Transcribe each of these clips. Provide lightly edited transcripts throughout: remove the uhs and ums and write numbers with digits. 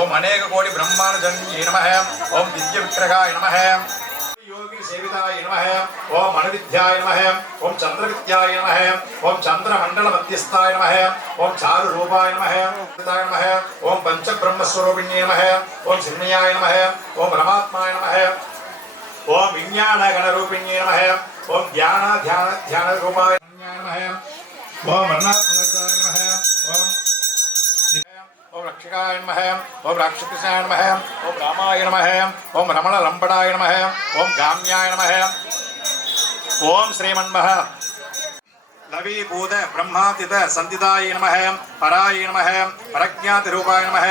ओम अनेक कोटि ब्रह्मांडजन्ये नमः ओम दिव्य विग्रहाय नमः योगी सेविताय नमः ओम अणुविद्याय नमः ओम चंद्रविद्याय नमः ओम चंद्रमंडल मध्यस्थाय नमः ओम चारु रूपाय नमः ओम पंचब्रह्मस्वरूपिण्ये नमः ओम सिन्नयाय नमः ओम परमात्माय नमः ओम विज्ञान गणरूपिण्ये नमः ओम ध्यान रूपाय नमः ओम वर्णात्मकाय नमः ओम रक्षकाय नमः ओम राक्षसाय नमः ओम रामाय नमः ओम रमण लंबडाय नमः ओम गाम्याय नमः ओम श्रीमन्मः लवीभूत ब्रह्मातीत संदिताय नमः पराय नमः परज्ञाति रूपाय नमः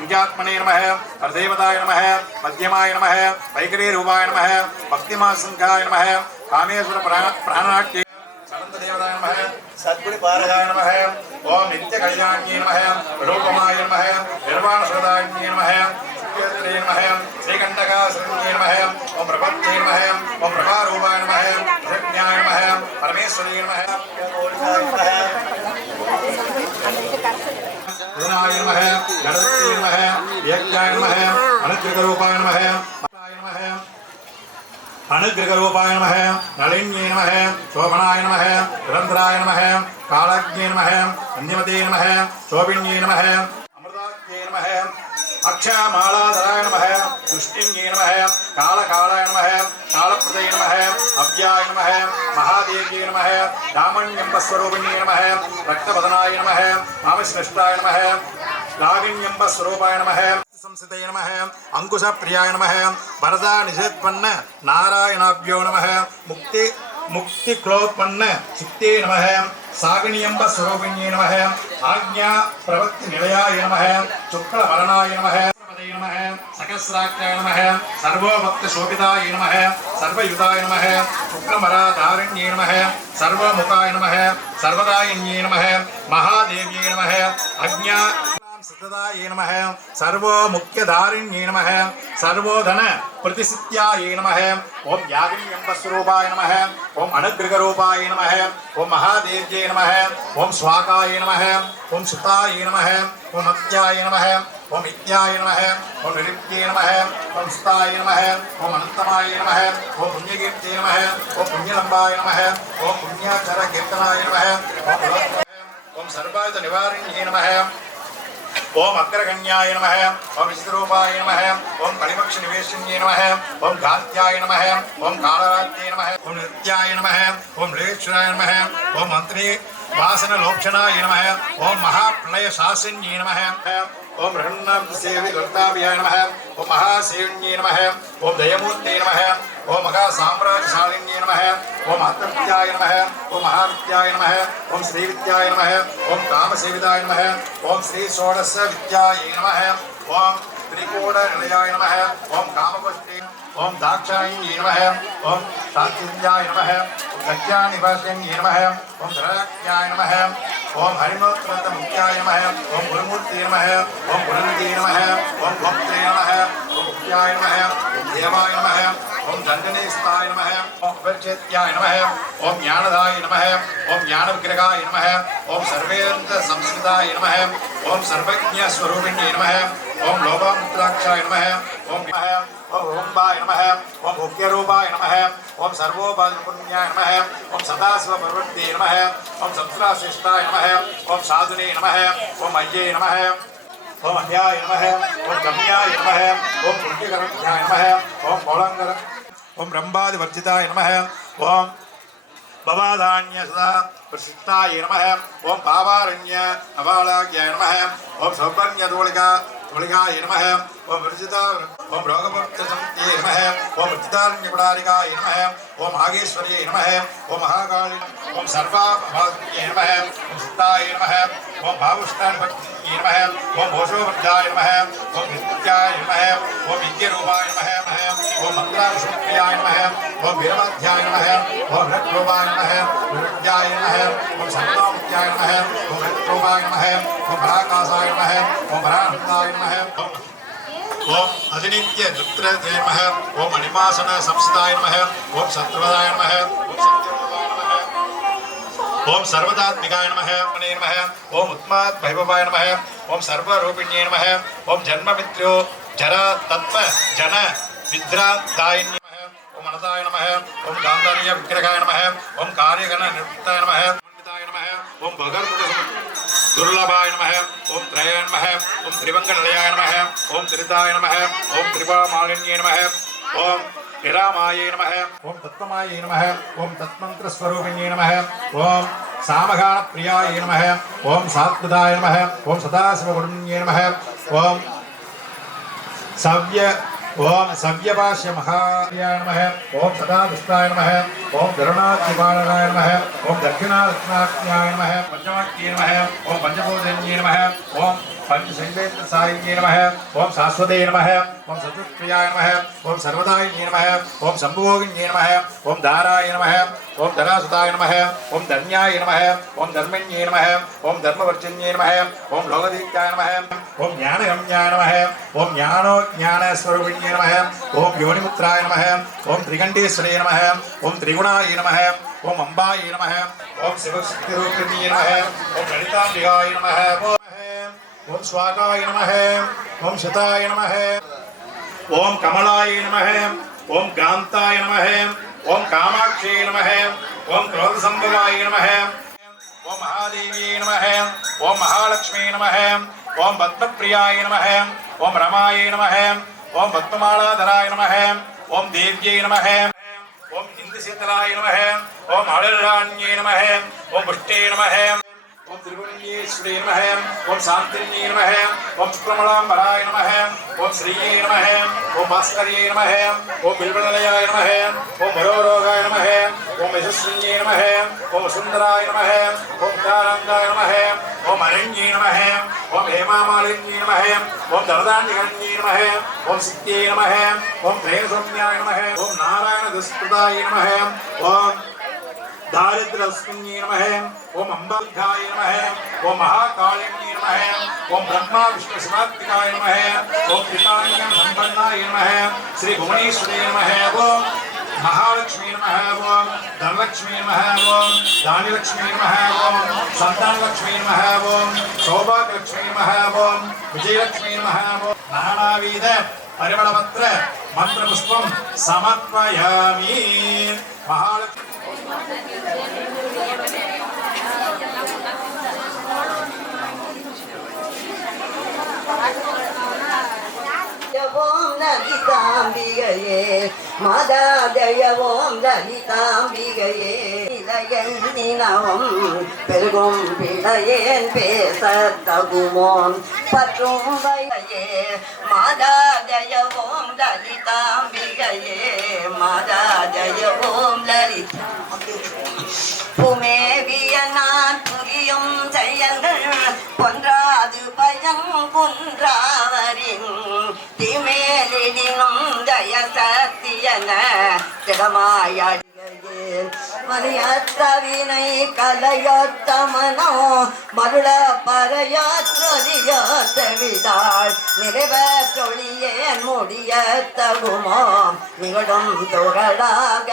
नित्यात्मने नमः परदेवताय नमः मध्यमाय नमः वैखरी रूपाय नमः भक्तिमासंकाय नमः कामेश्वर प्राणाख्ये सनंद देवताय नमः सद्गुणि पारदाय नमः ओम नित्य कल्याण्ये नमः रूपमाय नमः निर्वाण श्रदान्ये नमः सुखेत्रे नमः श्रीकंठका शरण्ये नमः ओम प्रपत्ये नमः ओम प्रभारूपाय नमः प्रज्ञाय नमः परमेश्वरी नमः गुणाय नमः गणपति नमः यज्ञाय नमः अनुग्रह रूपाय नमः अनुग्रह रूपाय नमः नलिन्ये नमः शोभनाय नमः निरंतराय नमः कालाग्ने नमः अन्यमते नमः शोभिन्ये नमः अमृताख्ये नमः अक्षमालाधराय नमः दुष्टिन्ये नमः कालकालाय नमः कालप्रदये नमः अव्याय नमः महादेव्ये नमः रामण्यम्बस्वरूपिण्ये नमः रक्तवदनाय नमः मामश्रेष्ठाय नमः लाविण्यम्बस्वरूपाय नमः संसितये नमः अंकुशप्रियाय नमः वरदा निषेधपन्न नारायणाभ्यो नमः मुक्तिक्लोत्पन्न चित्ते नमः सागिण्यम्बस्वरूपिण्ये नमः आज्ञा प्रवृत्ति निलयाय नमः शुक्लवरणाय नमः नमः सकस्राक्षाय नमः सर्वभक्तशोभिताय नमः सर्वयुताय नमः शुक्लमराधारिण्ये नमः सर्वमुखाय नमः सर्वदायिन्ये नमः महादेव्ये नमः अज्ञा सतदाय नमः सर्वो मुख्यधारिण्ये नमः सर्वोधन प्रतिसिद्ध्याय नमः ओम यागिन्यम्बस्वरूपाय नमः ओम अनुग्रहरूपाय नमः ओम महादेव्ये नमः ओम स्वाकाय नमः ओम सुताय नमः ओम अत्याय नमः ओम इत्याय नमः ओम निरुक्त्ये नमः ओम सुताय नमः ओम अनन्तमाय नमः ओम पुण्यकीर्ते नमः ओम पुण्यलम्बाय नमः ओम पुण्याचर कीर्तनाय नमः ओम सर्वायुध निवारिण्ये नमः ओम अग्रगण्याय नमः ओम विष्णुरूपाय नमः ओम कलिमक्ष निवेशन्ये नमः ओम गात्याय नमः ओम कालरात्ये नमः ओम नित्याय नमः ओम लेश्वराय नमः ओम मंत्री वासन लोक्षणाय नमः ओम महाप्रलय शासन्ये नमः ओम ऋण्णसेवि गर्ताभ्याय नमः ओम महासेव्ये नमः ओम दयमूर्ते नमः ओम महा साम्राज्यशालिन्ये नमः ओम आत्मविद्याय नमः ओम महाविद्याय नमः ओम श्रीविद्याय नमः ओम कामसेविताय नमः ओम श्री षोडश विद्याय नमः ओम त्रिकोण निलयाय नमः ओम कामपुष्टे ओम दाक्षायण्ये नमः ओम शांतिविद्याय नमः ओम सत्यानिवासन्ये नमः ओम धराख्याय नमः ओम हरिमोत्तम मुख्याय नमः ओम गुरुमूर्ते नमः ओम गुरुनिधे नमः ओम भक्त्रे नमः ओम मुख्याय नमः ओम देवाय नमः ओम दंडनेस्ताय नमः ओम वर्चेत्याय नमः ओम ज्ञानदाय नमः ओम ज्ञानविग्रहाय नमः ओम सर्वेन्द्र संस्कृताय नमः ओम सर्वज्ञ स्वरूपिण्ये नमः ओम लोभामुद्राक्षाय नमः ओम ओम रूपाय नमः ओम मुख्यरूपाय नमः ओम सर्वोपपुण्याय नमः ओम सदाशिवप्रवृत्ते नमः ओम संस्कृताशिष्टाय नमः ओम साधुने नमः ओम अय्ये नमः ओम अध्याय नमः ओम गम्याय नमः ओम पुण्यकरण्याय नमः ओम पौलंगर ओम ब्रह्मादिवर्जिताय नमः ओम भवाधान्य सदा प्रसिद्धाय नमः ओम पावारण्य अबालाज्ञाय नमः ओम सौवर्ण्य धूलिकाय नमः ओम वर्जिता ओम रोगभक्तसंत्ये नमः ओम वर्जितारण्यपडारिकाय नमः ओम आगेश्वर्ये नमः ओम महाकाली ओम सर्वाभाग्ये नमः ओम सिद्धाय नमः ओम भावुष्टानिपत्ये नमः ओम भोषोवर्धाय नमः ओम नित्याय नमः ओम विद्यरूपाय नमः ओम मंत्राभिषेक्याय नमः ओम वीरमाध्याय नमः ओम रत्रूपाय नमः विद्याय नमः ओम संतामुख्याय नमः ओम रत्रूपाय नमः ओम पराकाशाय नमः ओम परानन्दाय नमः ओम अधिनित्य रुद्रते नमः ओम मणिमासन संस्थिताय नमः ओम शत्रुवदाय नमः ओम सत्यरूपाय नमः ओम सर्वदात्मिकाय नमः नमः ओम उत्मात् भैभवाय नमः ओम सर्वरूपिण्ये नमः ओम जन्ममित्रो जरा तत्व जन विद्रादायिन्ये नमः ओम अनदाय नमः ओम गान्धार्य विग्रहाय नमः ओम कार्यगण निवृत्ताय नमः नमः ओम भगवत दुर्लभाय नमः ओम त्रयाय नमः ओम त्रिवंगनिलयाय नमः ओम त्रिदाय नमः ओम त्रिभामालिन्ये नमः ओम निरामाये नमः ओम तत्त्वमाये नमः ओम तत्मन्त्रस्वरूपिण्ये नमः ओम सामगानप्रियाय नमः ओम सात्विदाय नमः ओम सदाशिवगुरुण्ये नमः ओम सव्यभाष्य महाप्रियाय नमः ओम सदादुष्टाय नमः ओम गरुणाधिपालनाय नमः ओम दक्षिणारत्नाख्याय नमः पंचवाक्ये नमः ओम पंचभूतन्ये नमः ओम पंचशैलेन्द्र सायिन्ये नमः ओम शाश्वते नमः ओम सतुप्रियाय नमः ओम सर्वदायिन्ये नमः ओम शम्भुभोगिन्ये नमः ओम दाराय नमः ओम धनासुताय नमः ओम धन्याय नमः ओम धर्मण्ये नमः ओम धर्मवर्जिन्ये नमः ओम लोकदीत्याय नमः ओम ज्ञानगम्याय नमः ओम ज्ञानस्वरूपिण्ये नमः ओम योनिमुद्राय नमः ओम त्रिगण्डेश्वरे नमः ओम त्रिगुणाय नमः ओम अम्बाय नमः ओम शिवशक्तिरूपिण्ये नमः ओम ललिताम्बिकाय नमः ओम स्वागाय नमः ओम शताय नमः ओम कमलाय नमः ओम कांताय नमः ओम कामाक्षी नमः ओम क्रोधसंभवाय नमः ओम महादेवी नमः ओम महालक्ष्मी नमः ओम पद्मप्रियाय नमः ओम रमाय नमः ओम पद्ममालाधराय नमः ओम देव्यै नमः ओम हिंदशीतलाय नमः ओम अळल्लाण्ये नमः ओम पुष्टे नमः ओम त्रिभुवनेश्वरे नमः ओम शान्तिन्ये नमः ओम शुक्लमलाम्बराय नमः ओम श्रीये नमः ओम भास्कर्ये नमः ओम बिल्वनिलयाय नमः ओम मनोरोगाय नमः ओम यशस्विन्ये नमः ओम सुन्दराय नमः ओम तारंगाय नमः ओम अरण्ये नमः ओम हेमामालिन्ये नमः ओम दरदान्यगण्ये नमः ओम सिद्ध्ये नमः ओम त्रयसौम्याय नमः ओम नारायणदुष्कृताय नमः ओम दारिद्र्यस्मिन्ये नमः ओम अम्बाभ्याय नमः ओम महाकालिन्ये नमः ओम ब्रह्मा विष्णु शिवात्मिकाय नमः ओम कृपाणिकं संपन्नाय नमः श्री भुवनेश्वरे नमः ओम महालक्ष्मी नमः ओम धनलक्ष्मी नमः ओम धान्यलक्ष्मी नमः ओम संतानलक्ष्मी नमः ओम सौभाग्यलक्ष्मी नमः ओम विजयलक्ष्मी नमः ओम नानाविध परिमलपत्र मंत्रपुष्पं समर्पयामि महालक्ष्मी ओम ललिताम्बिकये मादा जय ओम ललिताम्बिकये இளையன்னினவும் பெருகும் பிழையேன் பேசத்தகுமோம் பற்றும் வையே மாதா ஜய ஓம் லலிதாம்பிகையே மாதா ஜய ஓம் லலிதா புமேவிய நான் புரியும் செயல்கள் பொன்றாது பயம் குன்றாவரின் திமேலினும் ஜய சத்தியன திடமாயடியே மணியத்தவினை கலையொத்த மனோ மருள பறையாற்றொலியொத்த விடாள் நிறைவேற்றொழியேன் முடிய தகுமோ நிகழும் துகளாக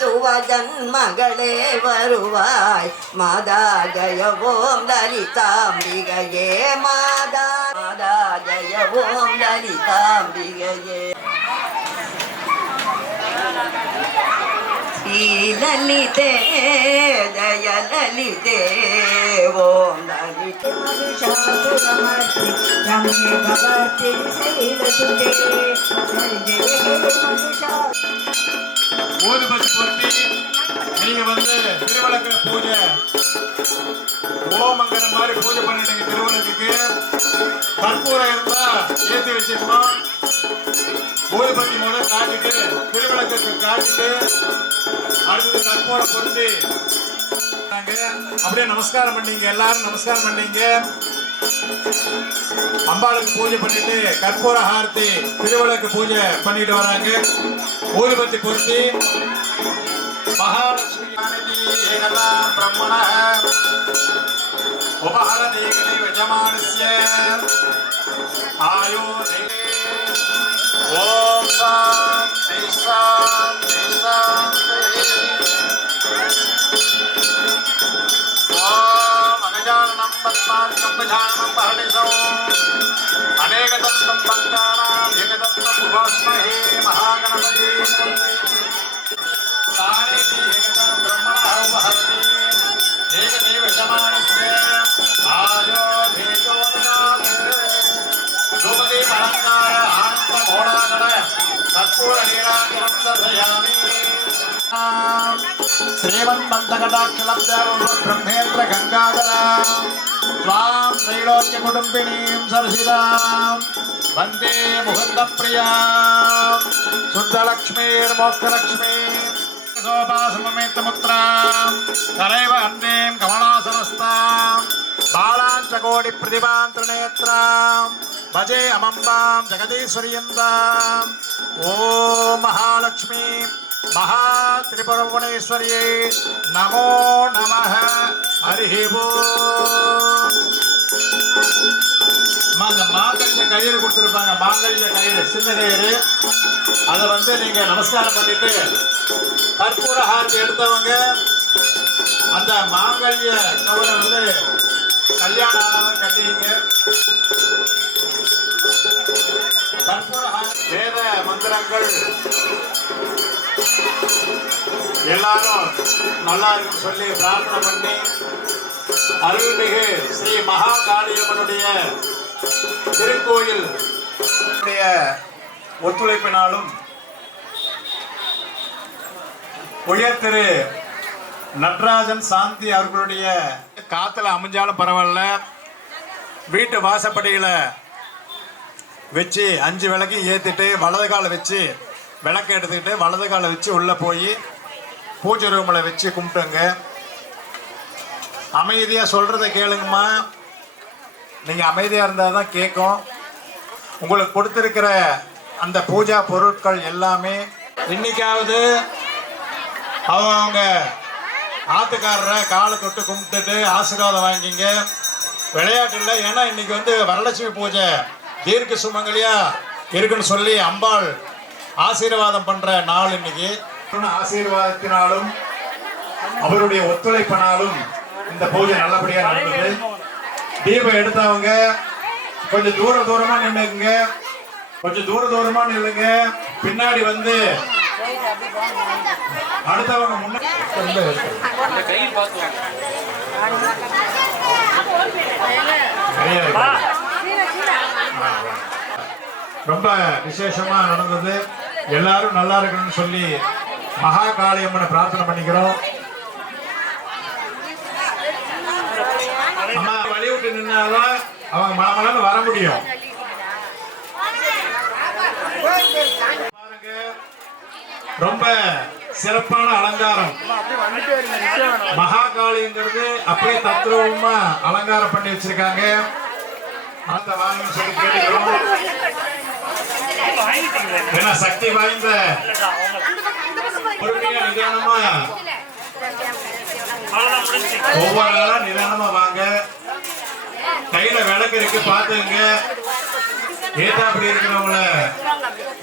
துவ ஜன்மகளே வருவாய் மாதா ஜய ஓம் லலிதாம்பிகையே மாதா மாதா ஜய ஓம் லலிதாம்பிகையே ललिते जय ललिते ओम ललिते मधुशासुरमर्ति रम्य भवति शैलसुते जय मधुशा ஊதுபத்தி பொருத்தி நீங்க வந்து திருவிளக்கு பூஜை ஓமங்கிற மாதிரி பூஜை பண்ணிட்டீங்க. திருவிளக்குக்கு கற்பூரம் இருந்தா ஏற்றி வச்சுக்கணும். ஊதுபத்தி முதல்ல காட்டிட்டு திருவிளக்குக்கு காட்டிட்டு அடுத்தது கற்பூரம் பொருத்தி அப்படியே நமஸ்காரம் பண்ணீங்க. எல்லாரும் நமஸ்காரம் பண்ணீங்க. அம்பாளுக்கு பூஜை பண்ணிட்டு கற்பூர ஆரத்தி திருவிளக்கு பூஜை பண்ணிட்டு வராங்க. ஊதுபத்தி பொருத்தி மகாலட்சுமி பிரம்மண உபஹரணீகனை வஜமானஸ்ய ஆயோ ஓம் சாந்தி சாந்தி சாந்தி त्रैलोक्यं गजाननं महर्निशम् अनेकदन्तं भक्तानां एकदन्तं उपास्महे महागणपति सानेति एकदं ब्रह्मणः उपहरति एकदेव शमानस्य आयो भेदोदनात् द्रौपदी अलङ्कार आनन्द घोडागण कर्पूर नीराजनं दर्शयामि श्रीमन्मन्दकटाक्षलब्धं ब्रह्मेन्द्र गंगाधरां त्वां त्रैलोक्य कुटुम्बिनीं सरसिदां वन्दे मुकुन्दप्रियां शुद्धलक्ष्मीर्मोक्षलक्ष्मीं सोपासममेतमुत्रां करैव अन्वीं कमलासनस्तां बालाञ्चकोटिप्रतिभां त्रिनेत्रां भजे अमम्बां जगदीश्वर्यन्ताम् ॐ महालक्ष्मी महात्रिपुरभुवनेश्वर्यै नमो नमः हरि ओम् அந்த மாங்கல்ய கயிறு கொடுத்துருப்பாங்க மாங்கல்ய கயிறு சின்ன கயிறு அதை வந்து நீங்க நமஸ்காரம் பண்ணிட்டு கற்பூர ஹாரதி எடுத்தவங்க அந்த மாங்கல்ய கவரை வந்து கல்யாணம் ஆனவங்க கட்டிங்க கற்பூர வேத மந்திரங்கள் எல்லாரும் நல்லா இருக்குன்னு சொல்லி பிரார்த்தனை பண்ணி அருள்மிகு ஸ்ரீ மகாகாளியம்மனுடைய திருக்கோயில் ஒத்துழைப்பினாலும் உயர் திரு நடராஜன் சாந்தி அவர்களுடைய காத்துல அமைஞ்சாலும் பரவாயில்ல வீட்டு வாசப்படியில வச்சு 5 விளக்கு ஏற்றிட்டு வலது காலை வச்சு விளக்கு எடுத்துக்கிட்டு வலது காலை வச்சு உள்ளே போய் பூஜை ரூமில் வச்சு கும்பிட்டுங்க. அமைதியாக சொல்கிறத கேளுங்கம்மா. நீங்கள் அமைதியாக இருந்தால் தான் கேட்கும். உங்களுக்கு கொடுத்துருக்கிற அந்த பூஜா பொருட்கள் எல்லாமே இன்னைக்காவது அவங்க ஆத்துக்காரரை காலை தொட்டு கும்பிட்டுட்டு ஆசீர்வாதம் வாங்கிங்க. விளையாட்டு இல்லை, ஏன்னா இன்னைக்கு வந்து வரலட்சுமி பூஜை தீர்க்க சுமங்கலியா இருக்குன்னு சொல்லி அம்பாள் ஆசீர்வாதம் பண்ற நாள் இன்னைக்கு. ஆசீர்வாதத்தினாலும் அவருடைய ஒத்துழைப்பினாலும் இந்த பூஜை நல்லபடியா நடந்தது. தீபம் எடுத்தவங்க கொஞ்சம் தூரமா நின்னுங்க, கொஞ்சம் தூரமா நில்லுங்க. பின்னாடி வந்து அடுத்தவங்க முன்னாடி ரொம்ப விசேஷமா நடந்தது. எல்லாரும் நல்லா இருக்கணும்னு சொல்லி மகா காளியம்மனை பிரார்த்தனை பண்ணிக்கிறோம். அம்மா வழி விட்டு நின்னாதான் அவங்க மாமலான்னு வர முடியும். பாருங்க, ரொம்ப சிறப்பான அலங்காரம். மகாகாளிங்கிறது அப்படியே தத்ரூபமா அலங்காரம் பண்ணி வச்சிருக்காங்க. அந்த வாங்கன்னு சொல்லி கேட்டுக்கிறோம். ஏன்னா சக்தி வாய்ந்த பொறுமையா நிதானமா ஒவ்வொரு நாளா நிதானமா வாங்க. கையில விளக்கு இருக்கு பாத்துங்க. ஏதா அப்படி இருக்கிறவங்கள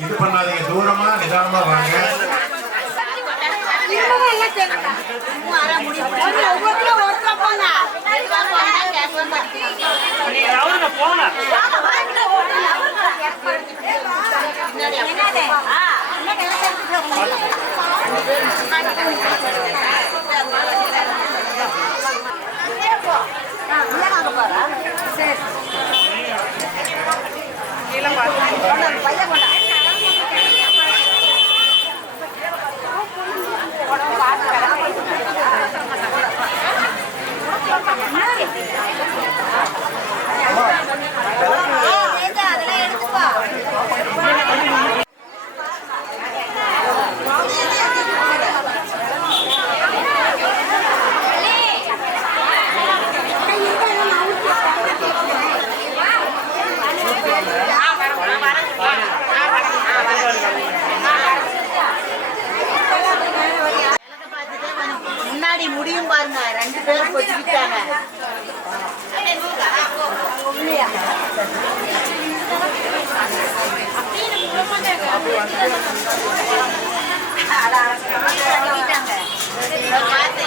இது பண்ணாதீங்க, தூரமா நிதானமா வாங்க. முன்னாடி முடியும் பாருங்க, 2 பேரும் கொச்சிக்கிட்டாங்க.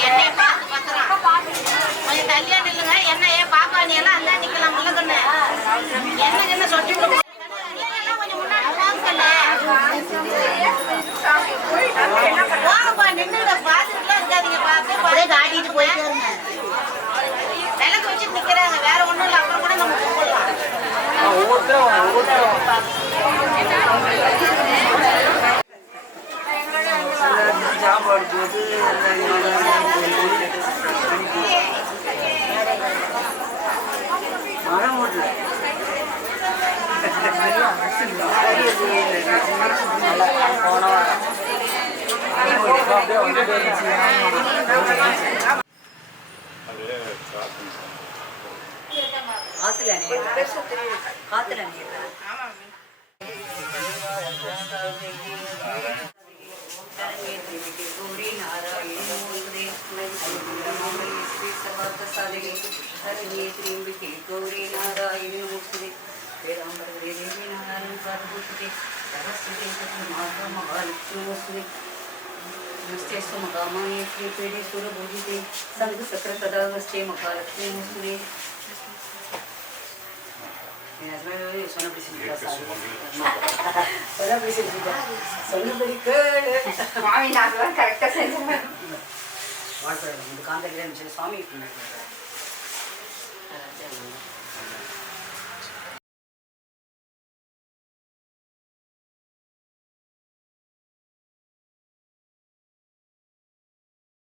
என்னைய பார்த்து கொஞ்சம் தள்ளியா நில்லுங்க. என்ன ஏன் பாப்பா நீ எல்லாம் சாப்பாடு போட்டு மரம் ஓட்டல போன வாரம் காத்துல गौरी नारायण त्र्यंबके गौरी नारायण नमोस्तुते वेदांबरे देवी नारायण पार्वती सरस्वती माता महालक्ष्मी नमोस्तुते नमस्ते सुमकामाये श्रीपीडे सुरभूजिते संघ सक्र सदा नमस्ते महालक्ष्मी नमोस्तुते சுவாமி